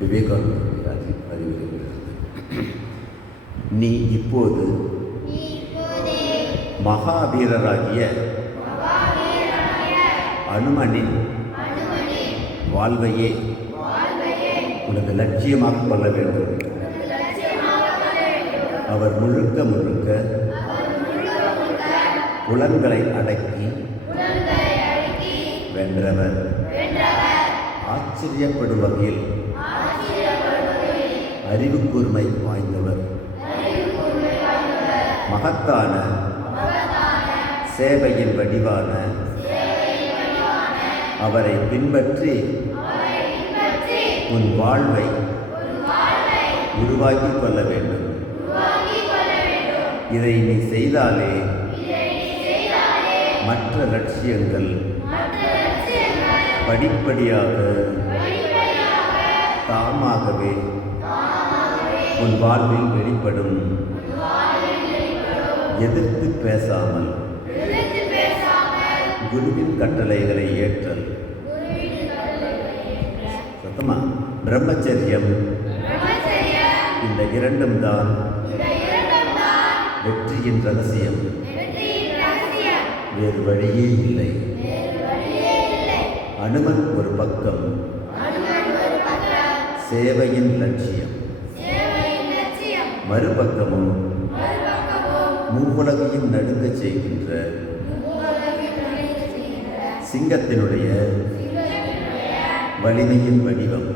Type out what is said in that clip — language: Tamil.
விவேகானந்தர் அறிவுறுகிறது. நீ இப்போது மகாவீரராகிய அனுமனின் வாழ்வையே உனது லட்சியமாக கொள்ள வேண்டும். அவர் முழுக்க முழுக்க புலன்களை அடக்கி வென்றவர். ஆச்சரியப்படும் வகையில் அறிவு கூர்மை வாய்ந்தவர். மகத்தான சேவையின் வடிவான அவரை பின்பற்றி உன் வாழ்வை உருவாக்கி கொள்ள வேண்டும். இதை நீ செய்தாலே மற்ற லட்சியங்கள் படிப்படியாக தாமாகவே உன் வாழ்வில் வெளிப்படும். எதிர்த்து பேசாமல் குருவின் கட்டளைகளை ஏற்றல். சத்தமா பிரம்மச்சரியம். இந்த இரண்டும் தான் வெற்றியின் ரகசியம். வேறு வழியே இல்லை. அனுமன் ஒரு பக்கம் சேவையின் லட்சியம், மறுபக்கமும் மூவுலகையும் நடுங்க செய்கின்ற சிங்கத்தினுடைய வலிமையின் வடிவம்.